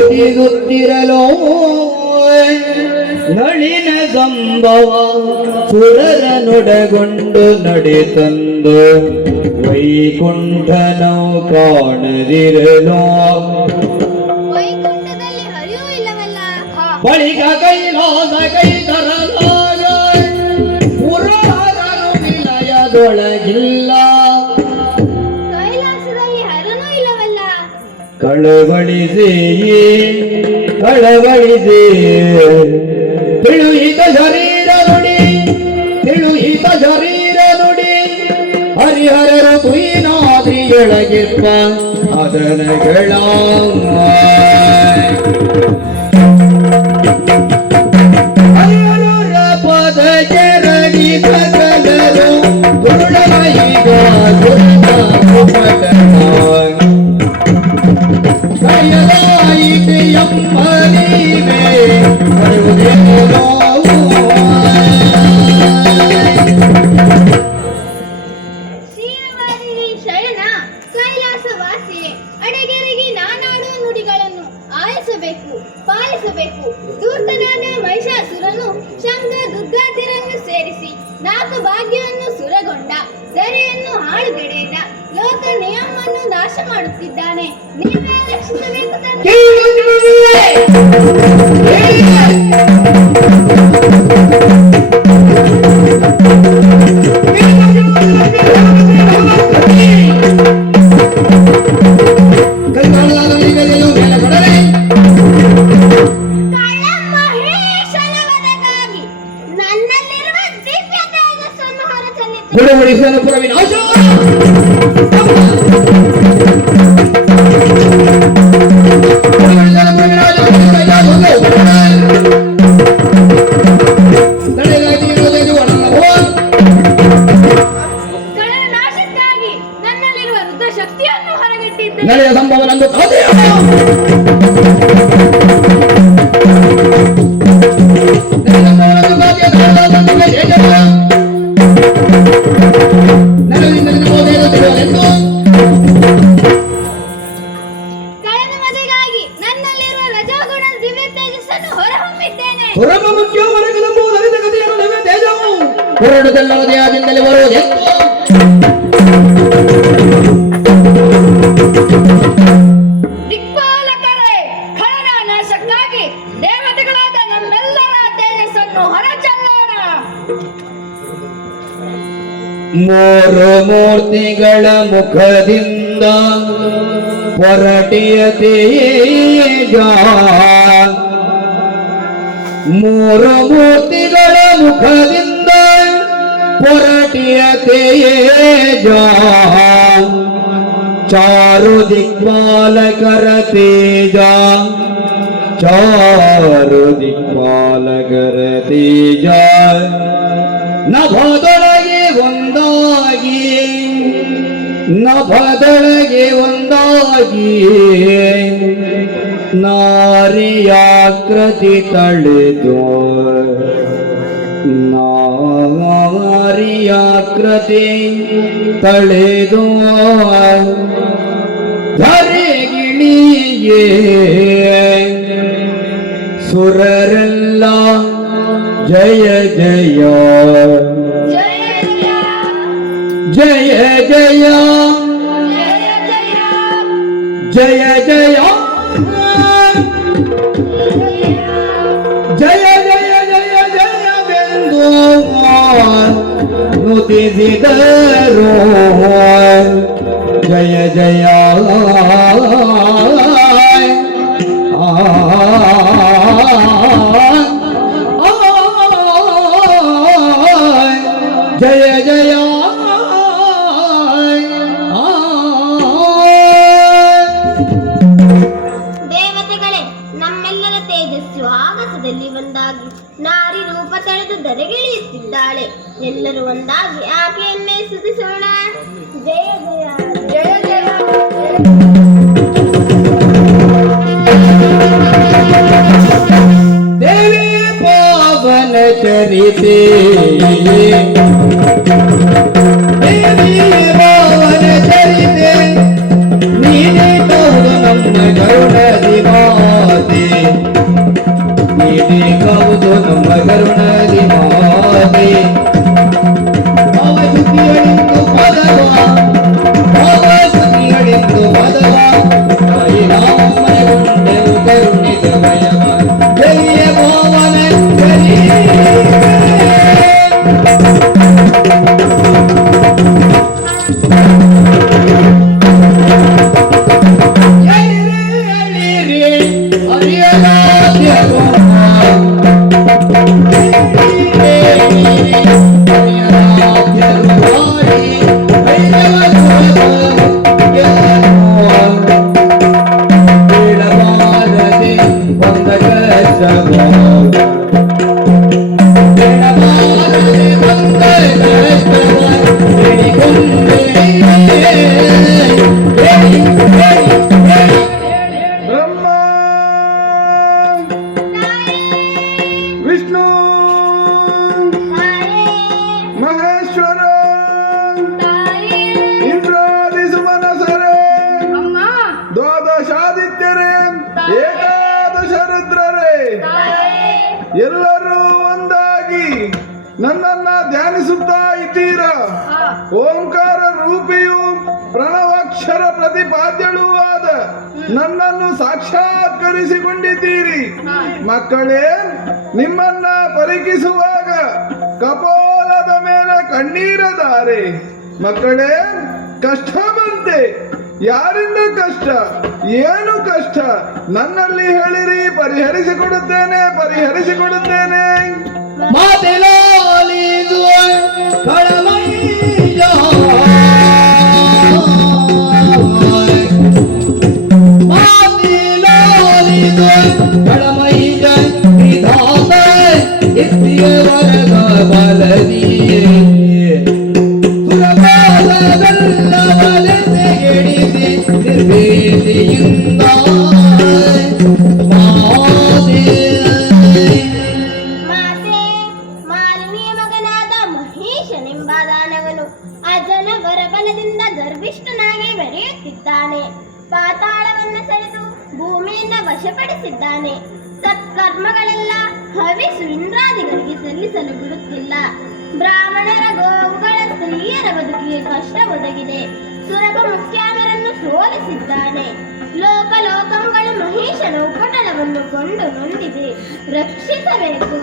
ಸಿಗುತ್ತಿರಲೋ ನಳಿನ ಗಂಬವ ಸುರರನೊಡಗೊಂಡು ನಡೆತಂದು. ವೈಕುಂಠನವು ಕಾಣದಿರಲೋ? ಬಳಿಕ ಕೈಲಾಸ ಕೈ ಕಳವಳಿಸಿ ಕಳವಳಿಸಿ ತಿಳುಹಿತ ಶರೀರ ನುಡಿ ತಿಳುಹಿತ ಶರೀರ ನುಡಿ ಹರಿಹರರು ಕುಯಿನಾದ್ರಿಯೊಳಗಿರ್ಪ ಅದನಗಳ ಶಂಕ ದುರ್ಗಾತಿರನ್ನು ಸೇರಿಸಿ ನಾಲ್ಕು ಭಾಗ್ಯವನ್ನು ಸುರಗೊಂಡ ಸರಿಯನ್ನು ಹಾಳುಗೆಡೆದ ಲೋಕ ನಿಯಮವನ್ನು ನಾಶ ಮಾಡುತ್ತಿದ್ದಾನೆ ನೀವೇ ರಕ್ಷಿಸಬೇಕು ಗುರುಮುಡಿಸಲು ಪುರವಿನಾಶ ಹೊರಡುತ್ತಲ್ಲವ ದೇಹದಿಂದಲೇ ಬರುವುದೇ. ದಿಕ್ಪಾಲಕರೇ ಕಳ್ಳನ ನಾಶಕ್ಕಾಗಿ ದೇವತೆಗಳಾದ ನಮ್ಮೆಲ್ಲರ ತೇಜಸ್ಸನ್ನು ಹೊರಚೆಲ್ಲೋಣ. ಮೂರು ಮೂರ್ತಿಗಳ ಮುಖದಿಂದ ಹೊರಟಿಯ ತೇಜ ಮೂರು ಮೂರ್ತಿಗಳ ಮುಖದಿಂದ तेजो चारु दिक्पाल कर तेजा चारु दिक्पाल कर तेजा ನಭದೊಳಗೆ ಒಂದಾಗಿ ನಭದೊಳಗೆ ಒಂದಾಗಿ. ನಾರಿಯಾಕೃತಿ ತಳೆದು ನಾ हरी आकृति तड़े दो धरे गिणी ये सुरला जय। जय जय। जय जय। जय जय। ಸ್ತುತಿಸಿದರು ಜಯ ಜಯ. ಆ ಧರೆಗಿಳಿಯುತ್ತಿದ್ದಾಳೆ. ಎಲ್ಲರೂ ಒಂದಾಗಿ ಆಕೆಯನ್ನೇ ಸುಧಿಸೋಣ ಜಯ ಜಯ. ಜಯ ದೇವಿ ಪಾವನ ಚರಿತೆ ನೀನೇ ನಮ್ಮ E agora ಎಲ್ಲರೂ ಒಂದಾಗಿ ನನ್ನನ್ನ ಧ್ಯಾನಿಸುತ್ತಾ ಇದ್ದೀರ? ಓಂಕಾರ ರೂಪಿಯು ಪ್ರಣವಾಕ್ಷರ ಪ್ರತಿಪಾದ್ಯಳೂ ಆದ ನನ್ನನ್ನು ಸಾಕ್ಷಾತ್ಕರಿಸಿಕೊಂಡಿದ್ದೀರಿ. ಮಕ್ಕಳೇ ನಿಮ್ಮನ್ನ ಪರೀಕ್ಷಿಸುವಾಗ ಕಪೋಲದ ಮೇಲೆ ಕಣ್ಣೀರದಾರೆ. ಮಕ್ಕಳೇ ಕಷ್ಟ ಬಂತೆ ಯಾರಿಂದ ಕಷ್ಟ ಏನು ಕಷ್ಟ ನನ್ನಲ್ಲಿ ಹೇಳಿರಿ ಪರಿಹರಿಸಿಕೊಡುತ್ತೇನೆ ಪರಿಹರಿಸಿಕೊಡುತ್ತೇನೆ ಮಾತೆಲಾಲಿದು ಮಹೇಶನೆಂಬಾದಾನವನು ಅಜನ ಬರಬಲದಿಂದ ಗರ್ವಿಷ್ಠನಾಗಿ ಬೆರೆಯುತ್ತಿದ್ದಾನೆ. ಪಾತಾಳವನ್ನು ಸರಿದು ಭೂಮಿಯಿಂದ ವಶಪಡಿಸಿದ್ದಾನೆ. ಸತ್ಕರ್ಮಗಳೆಲ್ಲ ಹವಿಸು ಇಂದ್ರಾದಿಗಳಿಗೆ ಸಲ್ಲಿಸಲು ಬಿಡುತ್ತಿಲ್ಲ. ಬ್ರಾಹ್ಮಣರ ಗೋವುಗಳ ಸ್ತ್ರೀಯರ ಬದುಕಿಗೆ ಕಷ್ಟ ಒದಗಿದೆ ಸುರಭ ಮುಖ್ಯಾಮರನ್ನು ಸೋಲಿಸಿದ್ದಾನೆ. ಲೋಕ ಲೋಕಂಗಳು ಮಹೇಶನ ಉಪಟಳವನ್ನು ಕೊಂಡು ನೊಂದಿದೆ. ರಕ್ಷಿಸಬೇಕು.